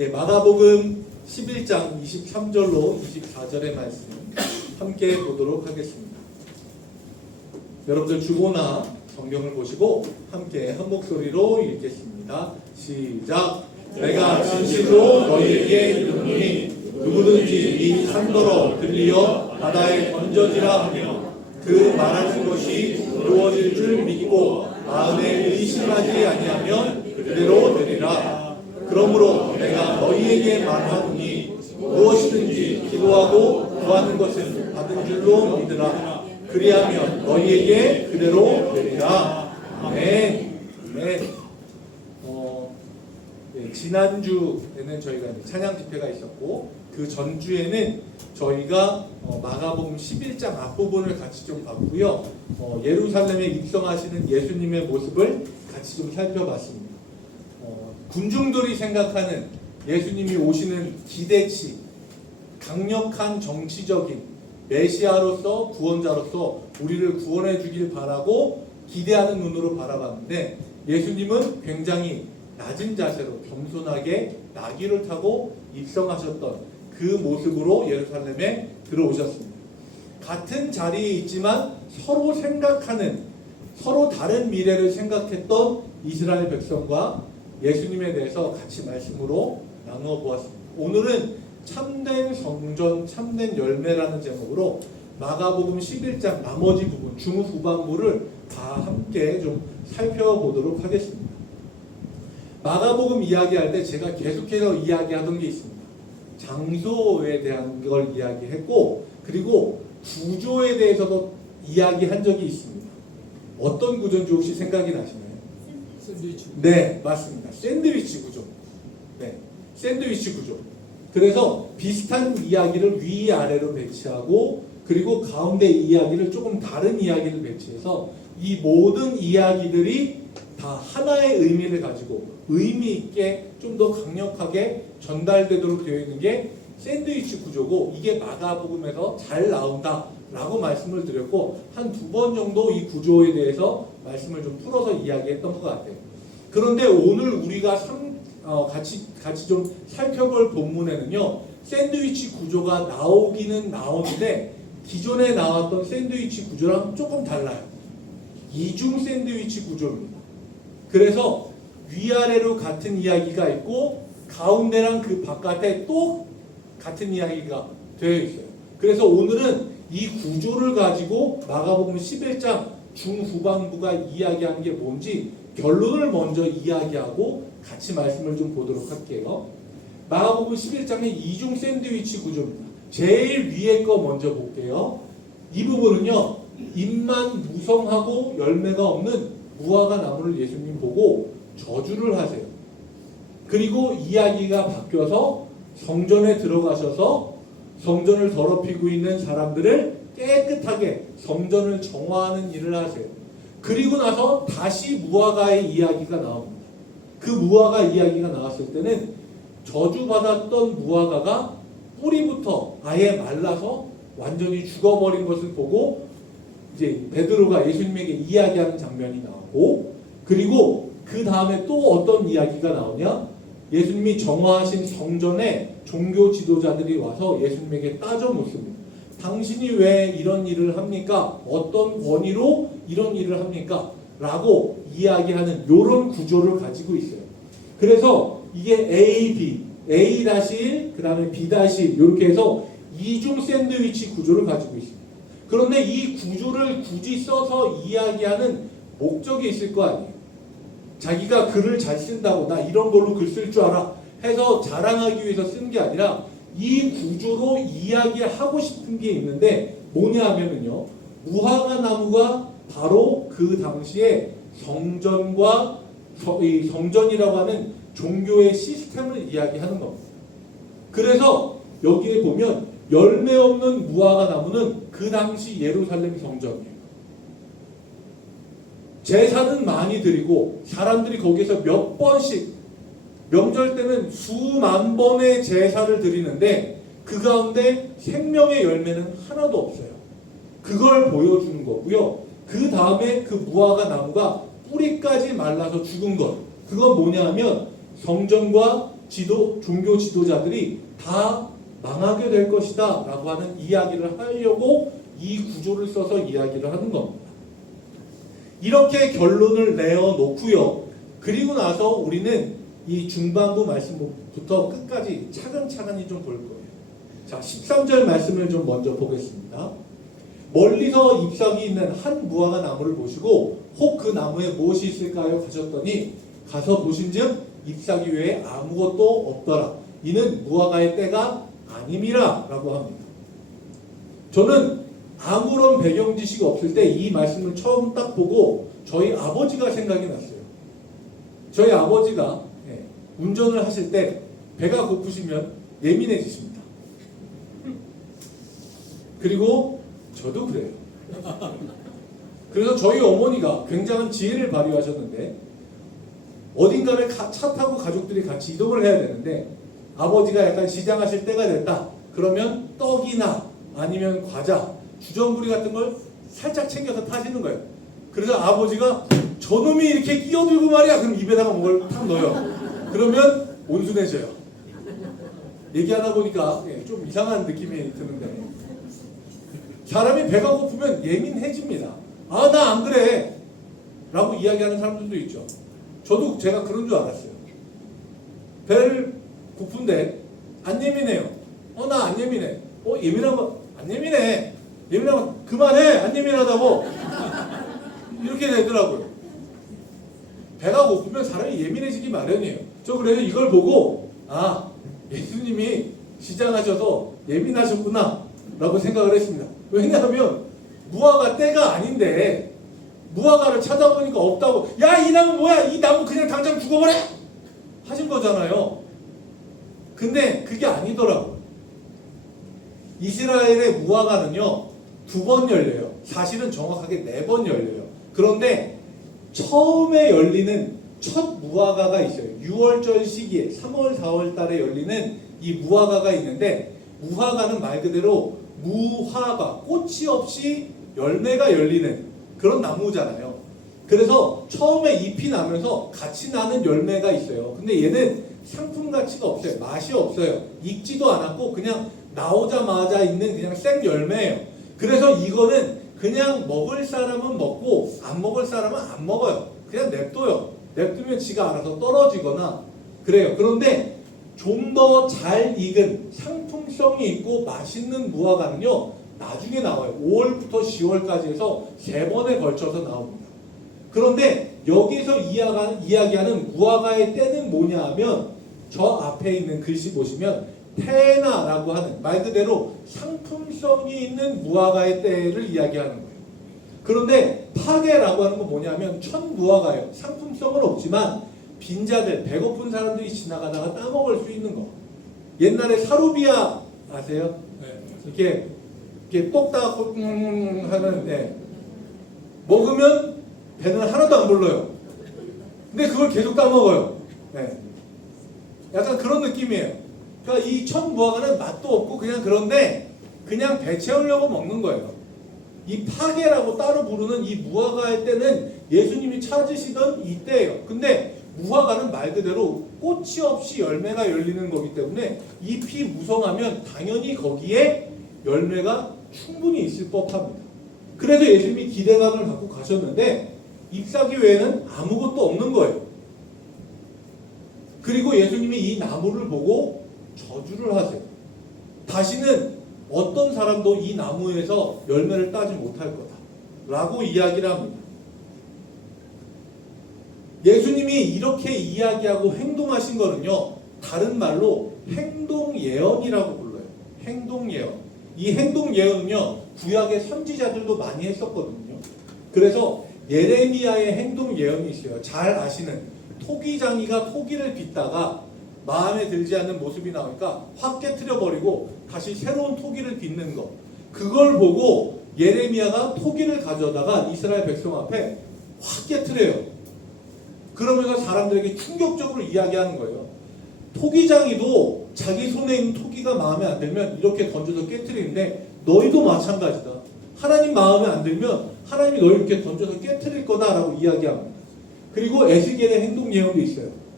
마가복음 11장 23절로 24절의 말씀 함께 보도록 하겠습니다. 여러분들 주보나 성경을 보시고 함께 한 목소리로 읽겠습니다. 시작. 내가 진실로 너희에게 이르노니 누구든지 이 산더러 들리어 바다에 던져지라 하며 그 말하는 것이 이루어질 줄 믿고 마음에 의심하지 아니하면 그대로 되리라. 그러므로 내가 너희에게 말하노니 무엇이든지 기도하고 구하는 것은 받은 줄로 믿으라. 그리하면 너희에게 그대로 되리라. 아멘. 지난주에는 저희가 찬양 집회가 있었고 그 전주에는 저희가 마가복음 11장 앞부분을 같이 좀 봤고요. 예루살렘에 입성하시는 예수님의 모습을 같이 좀 살펴봤습니다. 군중들이 생각하는 예수님이 오시는 기대치, 강력한 정치적인 메시아로서 구원자로서 우리를 구원해 주길 바라고 기대하는 눈으로 바라봤는데 예수님은 굉장히 낮은 자세로 겸손하게 나귀를 타고 입성하셨던 그 모습으로 예루살렘에 들어오셨습니다. 같은 자리에 있지만 서로 생각하는, 서로 다른 미래를 생각했던 이스라엘 백성과 예수님에 대해서 같이 말씀으로 나누어 보았습니다. 오늘은 참된 성전, 참된 열매라는 제목으로 마가복음 11장 나머지 부분, 중후반부를 다 함께 좀 살펴보도록 하겠습니다. 마가복음 이야기할 때 제가 계속해서 이야기하던 게 있습니다. 장소에 대한 걸 이야기했고 그리고 구조에 대해서도 이야기한 적이 있습니다. 어떤 구조인지 혹시 생각이 나시나요? 샌드위치. 네, 맞습니다. 샌드위치 구조. 네, 샌드위치 구조. 그래서 비슷한 이야기를 위아래로 배치하고 그리고 가운데 이야기를 조금 다른 이야기를 배치해서 이 모든 이야기들이 다 하나의 의미를 가지고 의미 있게 좀 더 강력하게 전달되도록 되어 있는 게 샌드위치 구조고 이게 마가복음에서 잘 나온다라고 말씀을 드렸고 한 두 번 정도 이 구조에 대해서 말씀을 좀 풀어서 이야기했던 것 같아요. 그런데 오늘 우리가 같이 좀 살펴볼 본문에는요 샌드위치 구조가 나오기는 나오는데 기존에 나왔던 샌드위치 구조랑 조금 달라요. 이중 샌드위치 구조입니다. 그래서 위아래로 같은 이야기가 있고 가운데랑 그 바깥에 또 같은 이야기가 되어 있어요. 그래서 오늘은 이 구조를 가지고 마가복음 11장 중후반부가 이야기하는 게 뭔지 결론을 먼저 이야기하고 같이 말씀을 좀 보도록 할게요. 마가복음 11장의 이중 샌드위치 구조입니다. 제일 위에 거 먼저 볼게요. 이 부분은요 잎만 무성하고 열매가 없는 무화과 나무를 예수님 보고 저주를 하세요. 그리고 이야기가 바뀌어서 성전에 들어가셔서 성전을 더럽히고 있는 사람들을 깨끗하게 성전을 정화하는 일을 하세요. 그리고 나서 다시 무화과의 이야기가 나옵니다. 그 무화과 이야기가 나왔을 때는 저주받았던 무화과가 뿌리부터 아예 말라서 완전히 죽어버린 것을 보고 이제 베드로가 예수님에게 이야기하는 장면이 나오고 그리고 그 다음에 또 어떤 이야기가 나오냐? 예수님이 정화하신 성전에 종교 지도자들이 와서 예수님에게 따져 묻습니다. 당신이 왜 이런 일을 합니까? 어떤 권위로 이런 일을 합니까? 라고 이야기하는 이런 구조를 가지고 있어요. 그래서 이게 A, B, A-1, 그 다음에 B-1 이렇게 해서 이중 샌드위치 구조를 가지고 있습니다. 그런데 이 구조를 굳이 써서 이야기하는 목적이 있을 거 아니에요. 자기가 글을 잘 쓴다고 나 이런 걸로 글 쓸 줄 알아 해서 자랑하기 위해서 쓴 게 아니라 이 구조로 이야기하고 싶은 게 있는데 뭐냐 하면은요 무화과 나무가 바로 그 당시에 성전과 성전이라고 하는 종교의 시스템을 이야기하는 겁니다. 그래서 여기에 보면 열매 없는 무화과 나무는 그 당시 예루살렘 성전이에요. 제사는 많이 드리고 사람들이 거기서 몇 번씩 명절 때는 수만 번의 제사를 드리는데 그 가운데 생명의 열매는 하나도 없어요. 그걸 보여주는 거고요. 그 다음에 그 무화과 나무가 뿌리까지 말라서 죽은 것. 그건 뭐냐 하면 성전과 종교 지도자들이 다 망하게 될 것이다 라고 하는 이야기를 하려고 이 구조를 써서 이야기를 하는 겁니다. 이렇게 결론을 내어놓고요. 그리고 나서 우리는 이 중반부 말씀부터 끝까지 차근차근히 좀 볼 거예요. 자, 13절 말씀을 좀 먼저 보겠습니다. 멀리서 잎사귀 있는 한 무화과 나무를 보시고 혹 그 나무에 무엇이 있을까요? 가셨더니 가서 보신즉 잎사귀 외에 아무것도 없더라. 이는 무화과의 때가 아님이라 라고 합니다. 저는 아무런 배경 지식이 없을 때 이 말씀을 처음 딱 보고 저희 아버지가 생각이 났어요. 저희 아버지가 운전을 하실 때 배가 고프시면 예민해지십니다. 그리고 저도 그래요. 그래서 저희 어머니가 굉장한 지혜를 발휘하셨는데 어딘가를 차 타고 가족들이 같이 이동을 해야 되는데 아버지가 약간 시장하실 때가 됐다. 그러면 떡이나 아니면 과자, 주전부리 같은 걸 살짝 챙겨서 타시는 거예요. 그래서 아버지가 저놈이 이렇게 끼어들고 말이야. 그럼 입에다가 뭘 탁 넣어요. 그러면 온순해져요. 얘기하다 보니까 좀 이상한 느낌이 드는데 사람이 배가 고프면 예민해집니다. 아, 나 안 그래 라고 이야기하는 사람들도 있죠. 저도 제가 그런 줄 알았어요. 배를 고픈데 안 예민해요. 나 안 예민해. 예민한 거 안 예민해. 예민하면 그만해. 안 예민하다고. 이렇게 되더라고요. 배가 고프면 사람이 예민해지기 마련이에요. 저 그래서 이걸 보고 예수님이 시장하셔서 예민하셨구나 라고 생각을 했습니다. 왜냐하면 무화과 때가 아닌데 무화과를 찾아보니까 없다고 야, 이 나무 뭐야? 이 나무 그냥 당장 죽어버려! 하신 거잖아요. 근데 그게 아니더라고요. 이스라엘의 무화과는요 2번 열려요. 사실은 정확하게 4번 열려요. 그런데 처음에 열리는 첫 무화과가 있어요. 6월절 시기에 3월 4월 달에 열리는 이 무화과가 있는데 무화과는 말 그대로 무화과, 꽃이 없이 열매가 열리는 그런 나무잖아요. 그래서 처음에 잎이 나면서 같이 나는 열매가 있어요. 근데 얘는 상품 가치가 없어요. 맛이 없어요. 익지도 않았고 그냥 나오자마자 있는 그냥 생 열매예요. 그래서 이거는 그냥 먹을 사람은 먹고 안 먹을 사람은 안 먹어요. 그냥 냅둬요. 냅두면 지가 알아서 떨어지거나 그래요. 그런데 좀 더 잘 익은 상품성이 있고 맛있는 무화과는요 나중에 나와요. 5월부터 10월까지 해서 3번에 걸쳐서 나옵니다. 그런데 여기서 이야기하는 무화과의 때는 뭐냐 하면 저 앞에 있는 글씨 보시면 테나라고 하는 말 그대로 상품성이 있는 무화과의 때를 이야기하는 거예요. 그런데 파게라고 하는 건 뭐냐면 첫 무화과예요. 상품성은 없지만 빈자들, 배고픈 사람들이 지나가다가 따먹을 수 있는 거. 옛날에 사루비아 아세요? 네. 이렇게 똑딱 하는 먹으면 배는 하나도 안 불러요. 근데 그걸 계속 따먹어요. 네. 약간 그런 느낌이에요. 그러니까 이 첫 무화과는 맛도 없고 그냥 그런데 그냥 배 채우려고 먹는 거예요. 이 파게라고 따로 부르는 이 무화과의 때는 예수님이 찾으시던 이 때예요. 근데 무화과는 말 그대로 꽃이 없이 열매가 열리는 거기 때문에 잎이 무성하면 당연히 거기에 열매가 충분히 있을 법합니다. 그래서 예수님이 기대감을 갖고 가셨는데 잎사귀 외에는 아무것도 없는 거예요. 그리고 예수님이 이 나무를 보고 저주를 하세요. 다시는 어떤 사람도 이 나무에서 열매를 따지 못할 거다 라고 이야기를 합니다. 예수님이 이렇게 이야기하고 행동하신 거는요 다른 말로 행동예언이라고 불러요. 행동예언. 이 행동예언은요 구약의 선지자들도 많이 했었거든요. 그래서 예레미야의 행동예언이 있어요. 잘 아시는 토기장이가 토기를 빚다가 마음에 들지 않는 모습이 나오니까 확 깨트려 버리고 다시 새로운 토기를 빚는 거. 그걸 보고 예레미야가 토기를 가져다가 이스라엘 백성 앞에 확 깨트려요. 그러면서 사람들에게 충격적으로 이야기하는 거예요. 토기장이도 자기 손에 있는 토기가 마음에 안 들면 이렇게 던져서 깨트리는데 너희도 마찬가지다. 하나님 마음에 안 들면 하나님이 너희 이렇게 던져서 깨트릴 거다라고 이야기합니다. 그리고 에스겔의 행동 예언도 있어요.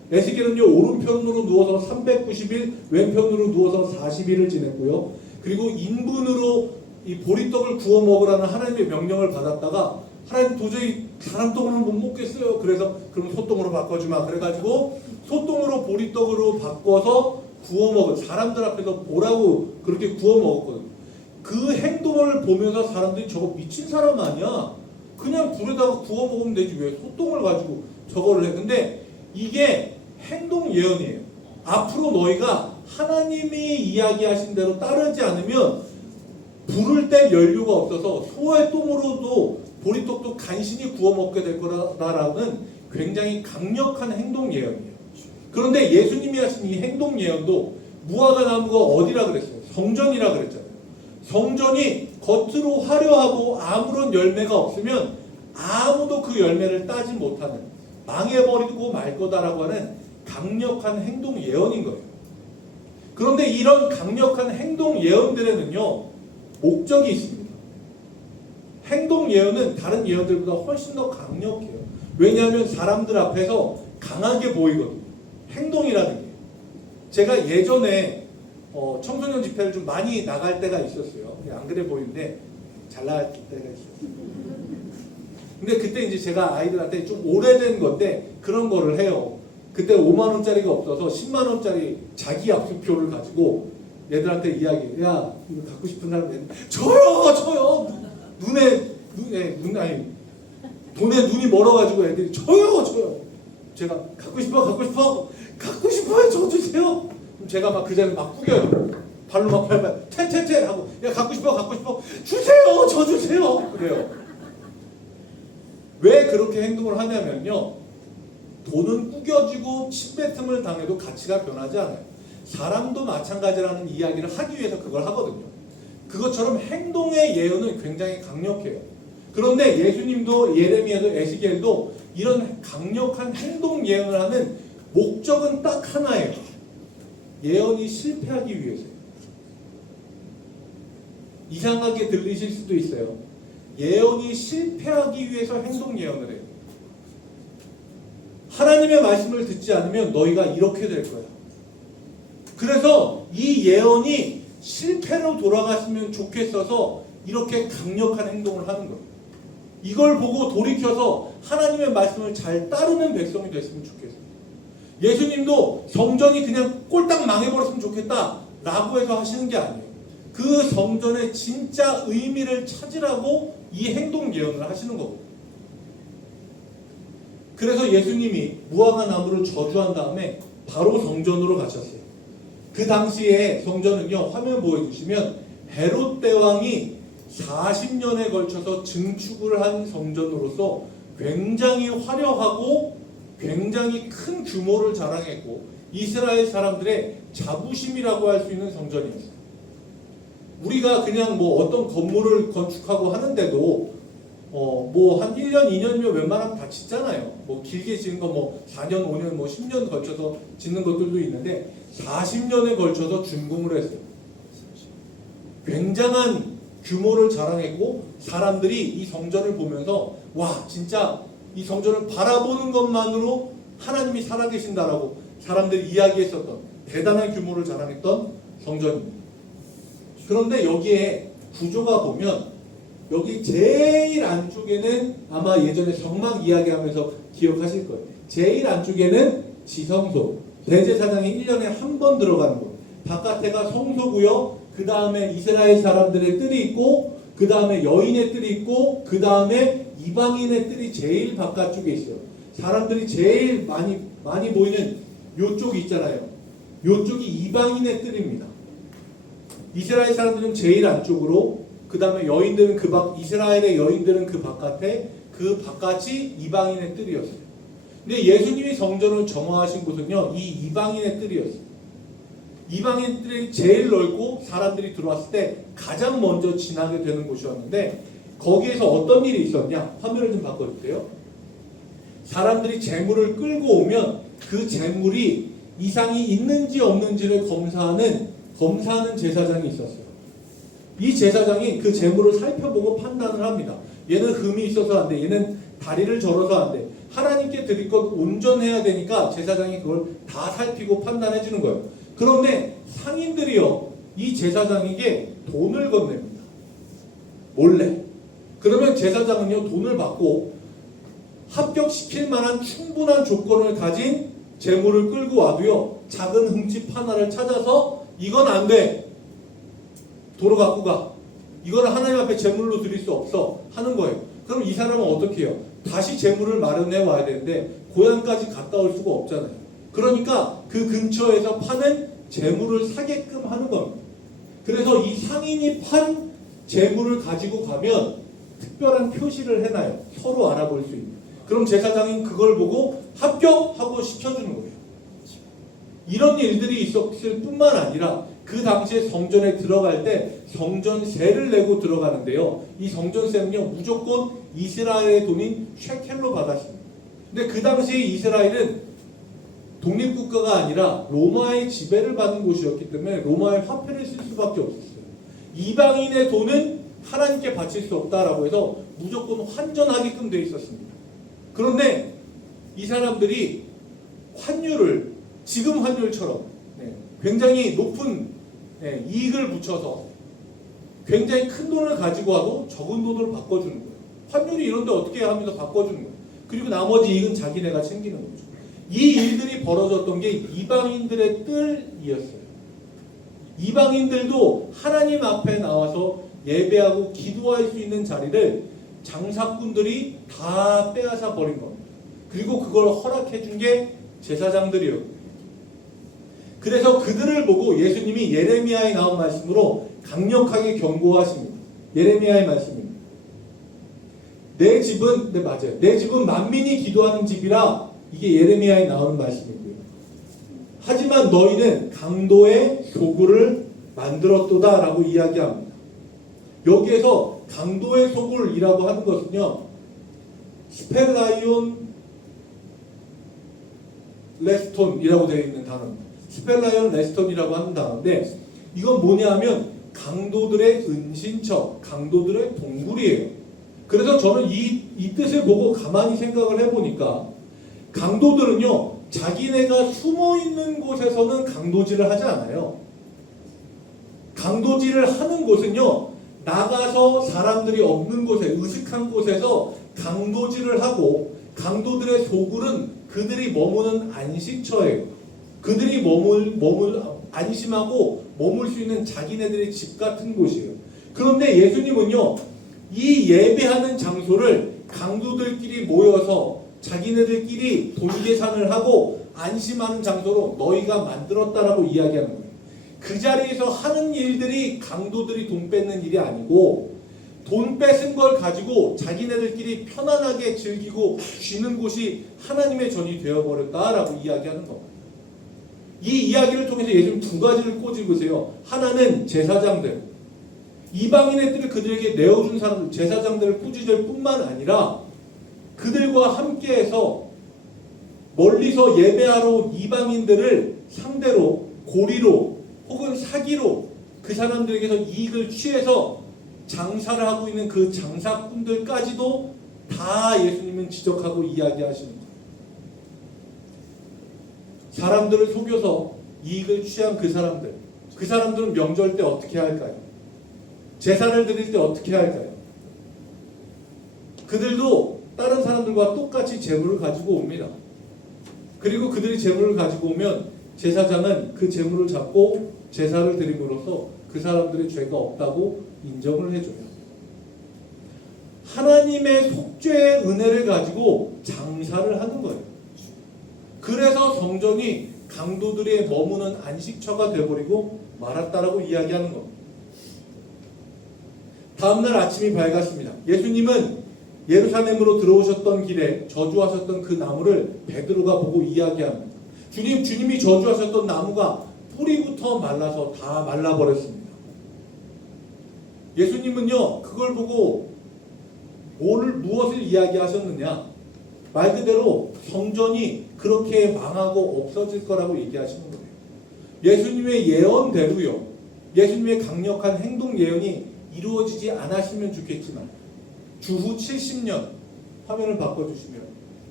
에스겔은요 오른편으로 누워서 390일, 왼편으로 누워서 40일을 지냈고요. 그리고 인분으로 이 보리떡을 구워 먹으라는 하나님의 명령을 받았다가 하나님 도저히 사람 똥으로 못 먹겠어요. 그래서 그럼 소똥으로 바꿔주마. 그래가지고 소똥으로 보리떡으로 바꿔서 구워 먹은 사람들 앞에서 보라고 그렇게 구워 먹었거든요. 그 행동을 보면서 사람들이 저거 미친 사람 아니야? 그냥 불에다가 구워 먹으면 되지 왜 소똥을 가지고 저거를 해? 근데 이게 행동 예언이에요. 앞으로 너희가 하나님이 이야기하신 대로 따르지 않으면 불을 뗄 연료가 없어서 소의 똥으로도 보리떡도 간신히 구워 먹게 될 거라는 굉장히 강력한 행동 예언이에요. 그런데 예수님이 하신 이 행동 예언도 무화과 나무가 어디라 그랬어요? 성전이라 그랬잖아요. 성전이 겉으로 화려하고 아무런 열매가 없으면 아무도 그 열매를 따지 못하는 망해버리고 말 거다라고 하는 강력한 행동 예언인 거예요. 그런데 이런 강력한 행동 예언들에는요 목적이 있습니다. 행동 예언은 다른 예언들보다 훨씬 더 강력해요. 왜냐하면 사람들 앞에서 강하게 보이거든요. 행동이라는 게. 제가 예전에 청소년 집회를 좀 많이 나갈 때가 있었어요. 안 그래 보이는데 잘 나갈 때가 있었어요. 근데 그때 이제 제가 아이들한테 좀 오래된 건데 그런 거를 해요. 그때 5만 원짜리가 없어서 10만 원짜리 자기 약속표를 가지고 얘들한테 이야기. 야 이거 갖고 싶은 사람 저요. 돈에 눈이 멀어가지고 애들이 저요. 제가 갖고 싶어요. 저 주세요. 그럼 제가 막 그 자리에 막 구겨요. 발로 막 밟아요. 퇴 하고 야 갖고 싶어. 주세요. 저 주세요. 그래요. 왜 그렇게 행동을 하냐면요. 돈은 구겨지고 침뱉음을 당해도 가치가 변하지 않아요. 사람도 마찬가지라는 이야기를 하기 위해서 그걸 하거든요. 그것처럼 행동의 예언은 굉장히 강력해요. 그런데 예수님도 예레미야도 에스겔도 이런 강력한 행동 예언을 하는 목적은 딱 하나예요. 예언이 실패하기 위해서요. 이상하게 들리실 수도 있어요. 예언이 실패하기 위해서 행동 예언을 해요. 하나님의 말씀을 듣지 않으면 너희가 이렇게 될 거야. 그래서 이 예언이 실패로 돌아갔으면 좋겠어서 이렇게 강력한 행동을 하는 거예요. 이걸 보고 돌이켜서 하나님의 말씀을 잘 따르는 백성이 됐으면 좋겠어요. 예수님도 성전이 그냥 꼴딱 망해버렸으면 좋겠다 라고 해서 하시는 게 아니에요. 그 성전의 진짜 의미를 찾으라고 이 행동 예언을 하시는 거거든요. 그래서 예수님이 무화과 나무를 저주한 다음에 바로 성전으로 가셨어요. 그 당시에 성전은요, 화면 보여주시면 헤롯 대왕이 40년에 걸쳐서 증축을 한 성전으로서 굉장히 화려하고 굉장히 큰 규모를 자랑했고 이스라엘 사람들의 자부심이라고 할 수 있는 성전이었어요. 우리가 그냥 뭐 어떤 건물을 건축하고 하는데도 뭐 한 1년, 2년이면 웬만하면 다 짓잖아요. 뭐 길게 짓는 거 뭐 4년, 5년, 뭐 10년 걸쳐서 짓는 것들도 있는데 40년에 걸쳐서 준공을 했어요. 굉장한 규모를 자랑했고 사람들이 이 성전을 보면서 와 진짜 이 성전을 바라보는 것만으로 하나님이 살아계신다라고 사람들이 이야기했었던 대단한 규모를 자랑했던 성전입니다. 그런데 여기에 구조가 보면 여기 제일 안쪽에는 아마 예전에 성막 이야기하면서 기억하실 거예요. 제일 안쪽에는 지성소, 대제사장이 1년에 한 번 들어가는 곳. 바깥에가 성소고요. 그 다음에 이스라엘 사람들의 뜰이 있고 그 다음에 여인의 뜰이 있고 그 다음에 이방인의 뜰이 제일 바깥쪽에 있어요. 사람들이 제일 많이 보이는 요쪽이 있잖아요. 요쪽이 이방인의 뜰입니다. 이스라엘 사람들은 제일 안쪽으로 그 다음에 여인들은 이스라엘의 여인들은 그 바깥에 그 바깥이 이방인의 뜰이었어요. 근데 예수님이 성전을 정화하신 곳은요 이 이방인의 뜰이었어요. 이방인 뜰이 제일 넓고 사람들이 들어왔을 때 가장 먼저 지나게 되는 곳이었는데 거기에서 어떤 일이 있었냐? 화면을 좀 바꿔주세요. 사람들이 재물을 끌고 오면 그 재물이 이상이 있는지 없는지를 검사하는 제사장이 있었어요. 이 제사장이 그 재물을 살펴보고 판단을 합니다. 얘는 흠이 있어서 안 돼. 얘는 다리를 절어서 안 돼. 하나님께 드릴 것 온전해야 되니까 제사장이 그걸 다 살피고 판단해 주는 거예요. 그런데 상인들이요, 이 제사장에게 돈을 건넵니다. 몰래. 그러면 제사장은요, 돈을 받고 합격시킬 만한 충분한 조건을 가진 재물을 끌고 와도요, 작은 흠집 하나를 찾아서 이건 안 돼, 도로 갖고 가, 이거는 하나님 앞에 제물로 드릴 수 없어 하는 거예요. 그럼 이 사람은 어떻게 해요? 다시 재물을 마련해 와야 되는데 고향까지 갔다 올 수가 없잖아요. 그러니까 그 근처에서 파는 재물을 사게끔 하는 겁니다. 그래서 이 상인이 판 재물을 가지고 가면 특별한 표시를 해놔요. 서로 알아볼 수 있는. 그럼 제사장인 그걸 보고 합격하고 시켜주는 거예요. 이런 일들이 있었을 뿐만 아니라 그 당시에 성전에 들어갈 때 성전세를 내고 들어가는데요. 이 성전세는요, 무조건 이스라엘의 돈인 셰켈로 받았습니다. 근데 그 당시에 이스라엘은 독립국가가 아니라 로마의 지배를 받은 곳이었기 때문에 로마의 화폐를 쓸 수밖에 없었어요. 이방인의 돈은 하나님께 바칠 수 없다라고 해서 무조건 환전하게끔 되어 있었습니다. 그런데 이 사람들이 환율을 지금 환율처럼 굉장히 높은 이익을 붙여서 굉장히 큰 돈을 가지고 와도 적은 돈으로 바꿔주는 거예요. 환율이 이런데 어떻게 하면서 바꿔주는 거예요. 그리고 나머지 이익은 자기네가 챙기는 거죠. 이 일들이 벌어졌던 게 이방인들의 뜰이었어요. 이방인들도 하나님 앞에 나와서 예배하고 기도할 수 있는 자리를 장사꾼들이 다 빼앗아 버린 겁니다. 그리고 그걸 허락해 준 게 제사장들이었고, 그래서 그들을 보고 예수님이 예레미야에 나온 말씀으로 강력하게 경고하십니다. 예레미야의 말씀입니다. 내 집은, 네 맞아요, 내 집은 만민이 기도하는 집이라, 이게 예레미야에 나오는 말씀이고요. 하지만 너희는 강도의 소굴을 만들었도다 라고 이야기합니다. 여기에서 강도의 소굴이라고 하는 것은요, 스펠라이온 레스톤이라고 되어 있는 단어입니다. 스펠라이온 레스톤이라고 하는 단어인데, 이건 뭐냐면 강도들의 은신처, 강도들의 동굴이에요. 그래서 저는 이 뜻을 보고 가만히 생각을 해보니까, 강도들은요, 자기네가 숨어있는 곳에서는 강도질을 하지 않아요. 강도질을 하는 곳은요, 나가서 사람들이 없는 곳에, 으슥한 곳에서 강도질을 하고, 강도들의 소굴은 그들이 머무는 안식처예요. 그들이 안심하고 머물 수 있는 자기네들의 집 같은 곳이에요. 그런데 예수님은요, 이 예배하는 장소를 강도들끼리 모여서 자기네들끼리 돈 계산을 하고 안심하는 장소로 너희가 만들었다라고 이야기하는 거예요. 그 자리에서 하는 일들이 강도들이 돈 뺏는 일이 아니고, 돈 뺏은 걸 가지고 자기네들끼리 편안하게 즐기고 쉬는 곳이 하나님의 전이 되어버렸다라고 이야기하는 겁니다. 이 이야기를 통해서 예수님 두 가지를 꼬집으세요. 하나는 제사장들, 이방인의 뜰을 그들에게 내어준 사람들, 제사장들을 꾸짖을 뿐만 아니라 그들과 함께해서 멀리서 예배하러 온 이방인들을 상대로 고리로 혹은 사기로 그 사람들에게서 이익을 취해서 장사를 하고 있는 그 장사꾼들까지도 다 예수님은 지적하고 이야기하시는 거예요. 사람들을 속여서 이익을 취한 그 사람들은 명절 때 어떻게 할까요? 제사를 드릴 때 어떻게 할까요? 그들도 다른 사람들과 똑같이 재물을 가지고 옵니다. 그리고 그들이 재물을 가지고 오면 제사장은 그 재물을 잡고 제사를 드림으로써 그 사람들의 죄가 없다고 인정을 해줘요. 하나님의 속죄의 은혜를 가지고 장사를 하는 거예요. 그래서 성전이 강도들의 머무는 안식처가 되어버리고 말았다라고 이야기하는 겁니다. 다음날 아침이 밝았습니다. 예수님은 예루살렘으로 들어오셨던 길에 저주하셨던 그 나무를 베드로가 보고 이야기합니다. 주님이 저주하셨던 나무가 뿌리부터 말라서 다 말라버렸습니다. 예수님은요, 그걸 보고 무엇을 이야기하셨느냐? 말 그대로 성전이 그렇게 망하고 없어질 거라고 얘기하시는 거예요. 예수님의 예언대로요, 예수님의 강력한 행동 예언이 이루어지지 않았으면 좋겠지만, 주후 70년, 화면을 바꿔주시면,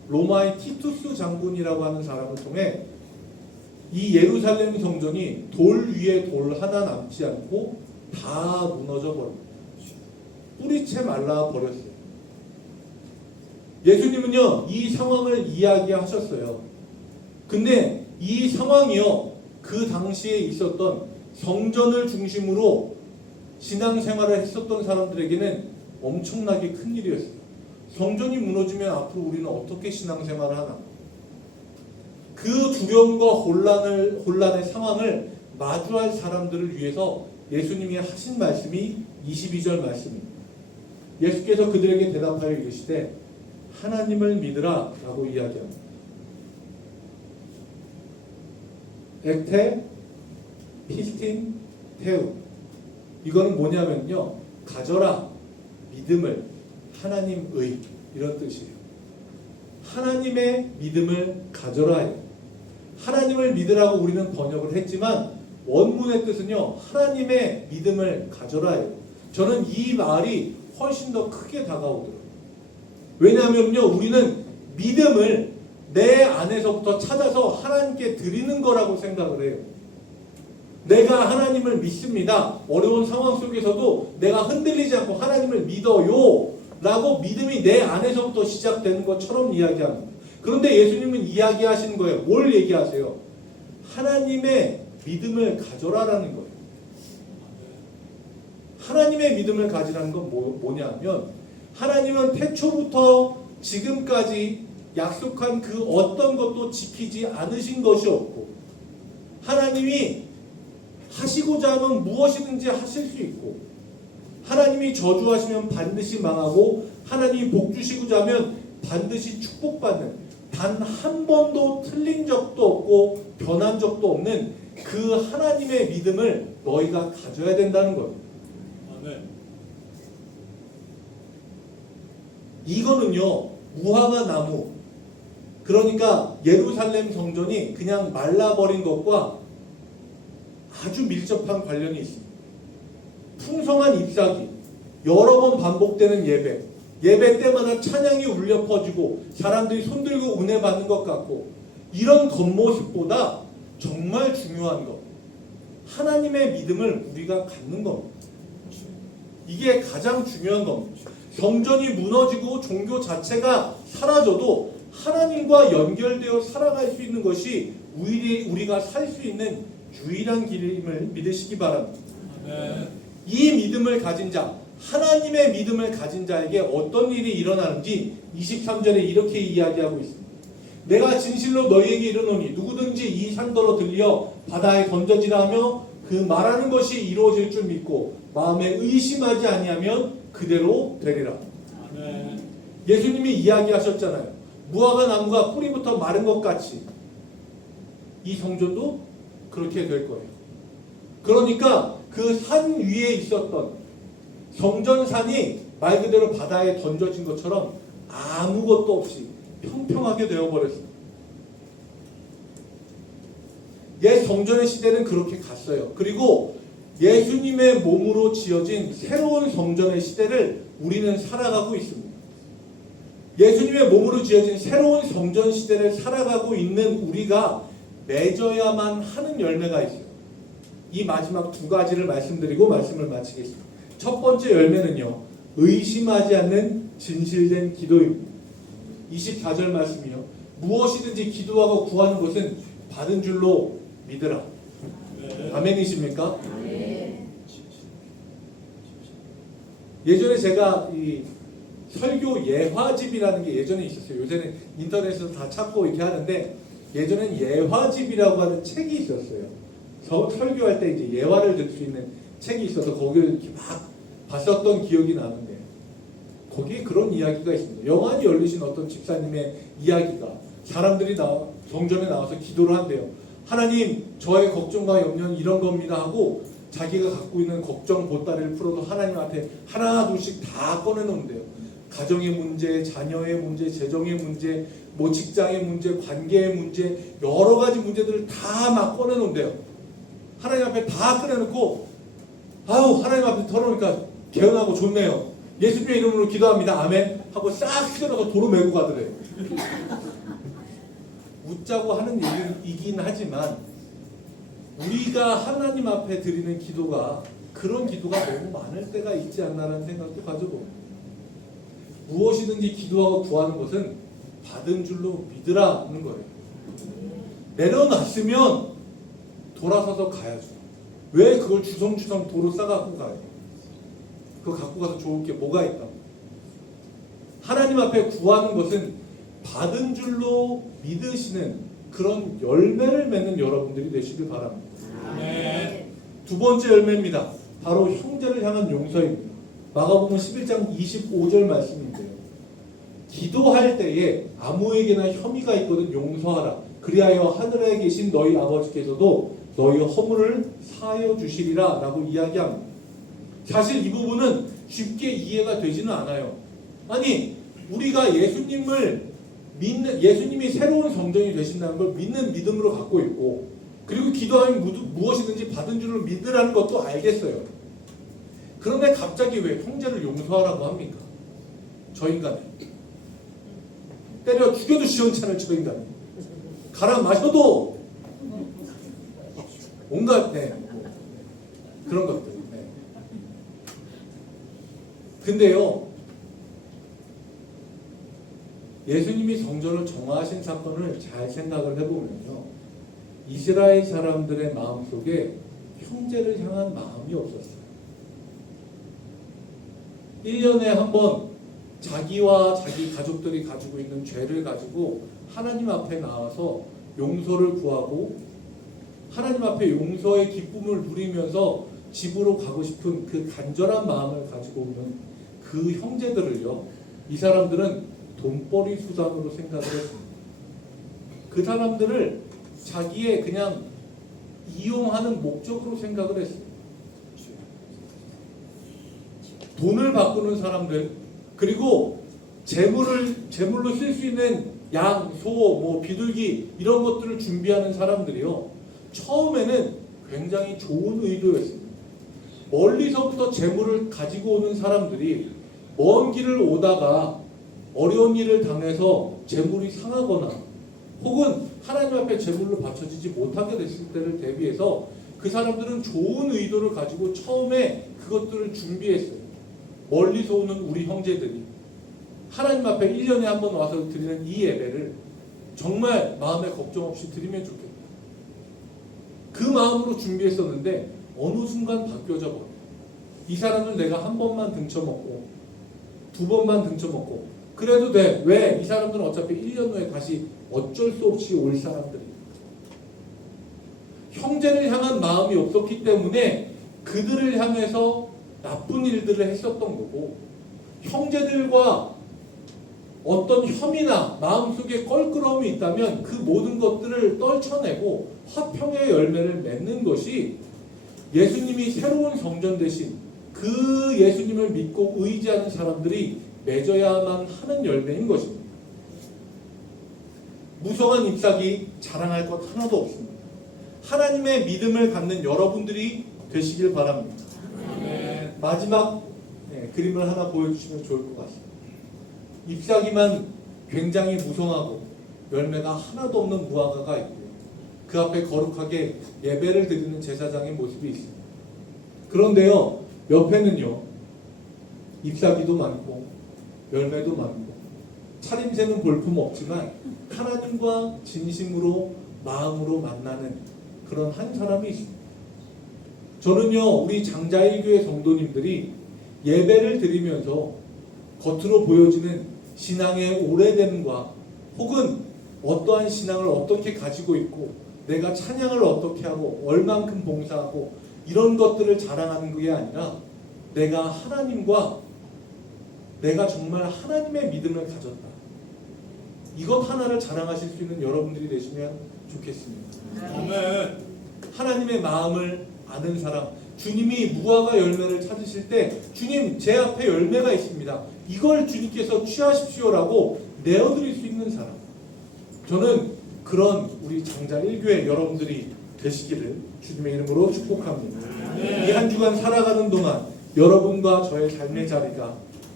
로마의 티투스 장군이라고 하는 사람을 통해 이 예루살렘 성전이 돌 위에 돌 하나 남지 않고 다 무너져 버립니다. 뿌리채 말라 버렸어요. 예수님은요, 이 상황을 이야기하셨어요. 근데 이 상황이요, 그 당시에 있었던 성전을 중심으로 신앙생활을 했었던 사람들에게는 엄청나게 큰 일이었어요. 성전이 무너지면 앞으로 우리는 어떻게 신앙생활을 하나? 그 두려움과 혼란의 상황을 마주할 사람들을 위해서 예수님이 하신 말씀이 22절 말씀입니다. 예수께서 그들에게 대답하여 이르시되 하나님을 믿으라 라고 이야기합니다. ekte pistin teu. 이거는 뭐냐면요, 가져라, 믿음을, 하나님의, 이런 뜻이에요. 하나님의 믿음을 가져라. 하나님을 믿으라고 우리는 번역을 했지만 원문의 뜻은요, 하나님의 믿음을 가져라. 저는 이 말이 훨씬 더 크게 다가오더라고요. 왜냐하면요, 우리는 믿음을 내 안에서부터 찾아서 하나님께 드리는 거라고 생각을 해요. 내가 하나님을 믿습니다. 어려운 상황 속에서도 내가 흔들리지 않고 하나님을 믿어요 라고 믿음이 내 안에서부터 시작되는 것처럼 이야기합니다. 그런데 예수님은 이야기하시는 거예요. 뭘 얘기하세요? 하나님의 믿음을 가져라라는 거예요. 하나님의 믿음을 가지라는 건 뭐냐면, 하나님은 태초부터 지금까지 약속한 그 어떤 것도 지키지 않으신 것이 없고, 하나님이 하시고자 하면 무엇이든지 하실 수 있고, 하나님이 저주하시면 반드시 망하고, 하나님이 복 주시고자 하면 반드시 축복받는, 단 한 번도 틀린 적도 없고 변한 적도 없는 그 하나님의 믿음을 너희가 가져야 된다는 거예요. 아멘. 이거는요, 무화과 나무, 그러니까 예루살렘 성전이 그냥 말라버린 것과 아주 밀접한 관련이 있습니다. 풍성한 잎사귀, 여러 번 반복되는 예배 때마다 찬양이 울려 퍼지고 사람들이 손들고 은혜 받는 것 같고, 이런 겉모습보다 정말 중요한 것, 하나님의 믿음을 우리가 갖는 겁니다. 이게 가장 중요한 겁니다. 성전이 무너지고 종교 자체가 사라져도 하나님과 연결되어 살아갈 수 있는 것이 우리가 살 수 있는 유일한 길임을 믿으시기 바랍니다. 이 믿음을 가진 자, 하나님의 믿음을 가진 자에게 어떤 일이 일어나는지 23절에 이렇게 이야기하고 있습니다. 내가 진실로 너희에게 이르노니 누구든지 이 산더러 들려 바다에 던져지라 하며 그 말하는 것이 이루어질 줄 믿고 마음에 의심하지 아니하면 그대로 되리라. 아멘. 예수님이 이야기하셨잖아요. 무화과 나무가 뿌리부터 마른 것 같이 이 성전도 그렇게 될 거예요. 그러니까 그 산 위에 있었던 성전산이 말 그대로 바다에 던져진 것처럼 아무것도 없이 평평하게 되어버렸습니다. 옛 성전의 시대는 그렇게 갔어요. 그리고 예수님의 몸으로 지어진 새로운 성전의 시대를 우리는 살아가고 있습니다. 예수님의 몸으로 지어진 새로운 성전 시대를 살아가고 있는 우리가 맺어야만 하는 열매가 있어요. 이 마지막 두 가지를 말씀드리고 말씀을 마치겠습니다. 첫 번째 열매는요, 의심하지 않는 진실된 기도입니다. 24절 말씀이요, 무엇이든지 기도하고 구하는 것은 받은 줄로 믿으라. 아멘이십니까? 예전에 제가 이 설교 예화집이라는 게 예전에 있었어요. 요새는 인터넷에서 다 찾고 이렇게 하는데, 예전엔 예화집이라고 하는 책이 있었어요. 설교할 때 이제 예화를 들 수 있는 책이 있어서 거기를 이렇게 막 봤었던 기억이 나는데, 거기에 그런 이야기가 있습니다. 영안이 열리신 어떤 집사님의 이야기가, 사람들이 성전에 나와서 기도를 한대요. 하나님, 저의 걱정과 염려는 이런 겁니다 하고 자기가 갖고 있는 걱정 보따리를 풀어도 하나님 앞에 하나 둘씩 다 꺼내놓는데요. 가정의 문제, 자녀의 문제, 재정의 문제, 뭐 직장의 문제, 관계의 문제, 여러 가지 문제들을 다 막 꺼내놓는데요. 하나님 앞에 다 꺼내놓고, 아유, 하나님 앞에 털어놓으니까 개운하고 좋네요. 예수님의 이름으로 기도합니다. 아멘 하고 싹 휘저어서 도로 메고 가더래요. 웃자고 하는 얘기이긴 하지만 우리가 하나님 앞에 드리는 기도가 그런 기도가 너무 많을 때가 있지 않나라는 생각도 가져봅니다. 무엇이든지 기도하고 구하는 것은 받은 줄로 믿으라는 거예요. 내려놨으면 돌아서서 가야죠. 왜 그걸 주섬주섬 도로 싸갖고 가요? 그거 갖고 가서 좋을 게 뭐가 있다? 하나님 앞에 구하는 것은 받은 줄로 믿으시는 그런 열매를 맺는 여러분들이 되시길 바랍니다. 네. 두 번째 열매입니다. 바로 형제를 향한 용서입니다. 마가복음 11장 25절 말씀인데요. 기도할 때에 아무에게나 혐의가 있거든 용서하라. 그리하여 하늘에 계신 너희 아버지께서도 너희 허물을 사하여 주시리라 라고 이야기합니다. 사실 이 부분은 쉽게 이해가 되지는 않아요. 아니 우리가 예수님이 새로운 성전이 되신다는 걸 믿는 믿음으로 갖고 있고 그리고 기도하면 무엇이든지 받은 줄을 믿으라는 것도 알겠어요. 그런데 갑자기 왜 형제를 용서하라고 합니까? 저 인간이 때려 죽여도 시원찮을 저 인간이 갈아 마셔도 온갖 그런 것들. 근데요 예수님이 성전을 정화하신 사건을 잘 생각을 해보면요 이스라엘 사람들의 마음속에 형제를 향한 마음이 없었어요. 1년에 한 번 자기와 자기 가족들이 가지고 있는 죄를 가지고 하나님 앞에 나와서 용서를 구하고 하나님 앞에 용서의 기쁨을 누리면서 집으로 가고 싶은 그 간절한 마음을 가지고 오는 그 형제들을요 이 사람들은 돈벌이 수단으로 생각을 했습니다. 그 사람들을 자기의 그냥 이용하는 목적으로 생각을 했습니다. 돈을 바꾸는 사람들 그리고 재물로 쓸 수 있는 양, 소, 비둘기 이런 것들을 준비하는 사람들이요 처음에는 굉장히 좋은 의도였습니다. 멀리서부터 재물을 가지고 오는 사람들이 먼 길을 오다가 어려운 일을 당해서 재물이 상하거나 혹은 하나님 앞에 재물로 바쳐지지 못하게 됐을 때를 대비해서 그 사람들은 좋은 의도를 가지고 처음에 그것들을 준비했어요. 멀리서 오는 우리 형제들이 하나님 앞에 1년에 한 번 와서 드리는 이 예배를 정말 마음에 걱정 없이 드리면 좋겠다. 그 마음으로 준비했었는데 어느 순간 바뀌어져 버려요. 이 사람을 내가 한 번만 등쳐먹고 두 번만 등쳐먹고 그래도 돼. 왜? 이 사람들은 어차피 1년 후에 다시 어쩔 수 없이 올 사람들이에요. 형제를 향한 마음이 없었기 때문에 그들을 향해서 나쁜 일들을 했었던 거고 형제들과 어떤 혐의나 마음속에 껄끄러움이 있다면 그 모든 것들을 떨쳐내고 화평의 열매를 맺는 것이 예수님이 새로운 성전 대신 그 예수님을 믿고 의지하는 사람들이 맺어야만 하는 열매인 것입니다. 무성한 잎사귀 자랑할 것 하나도 없습니다. 하나님의 믿음을 갖는 여러분들이 되시길 바랍니다. 마지막 그림을 하나 보여주시면 좋을 것 같습니다. 잎사귀만 굉장히 무성하고 열매가 하나도 없는 무화과가 있고요. 그 앞에 거룩하게 예배를 드리는 제사장의 모습이 있습니다. 그런데요 옆에는요 잎사귀도 많고 열매도 많고 차림새는 볼품 없지만 하나님과 진심으로 마음으로 만나는 그런 한 사람이 있습니다. 저는요 우리 장자일교회 성도님들이 예배를 드리면서 겉으로 보여지는 신앙의 오래됨과 혹은 어떠한 신앙을 어떻게 가지고 있고 내가 찬양을 어떻게 하고 얼만큼 봉사하고 이런 것들을 자랑하는 게 아니라 내가 하나님과 내가 정말 하나님의 믿음을 가졌다. 이것 하나를 자랑하실 수 있는 여러분들이 되시면 좋겠습니다. 아멘. 하나님의 마음을 아는 사람, 주님이 무화과 열매를 찾으실 때 주님 제 앞에 열매가 있습니다. 이걸 주님께서 취하십시오라고 내어드릴 수 있는 사람. 저는 그런 우리 장자 1교회 여러분들이 되시기를 주님의 이름으로 축복합니다. 이 한 주간 살아가는 동안 여러분과 저의 삶의 자리가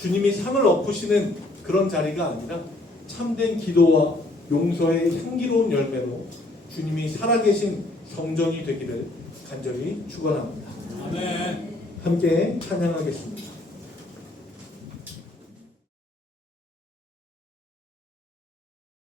주님이 상을 엎으시는 그런 자리가 아니라 참된 기도와 용서의 향기로운 열매로 주님이 살아계신 성전이 되기를 간절히 축원합니다. 아멘. 함께 찬양하겠습니다.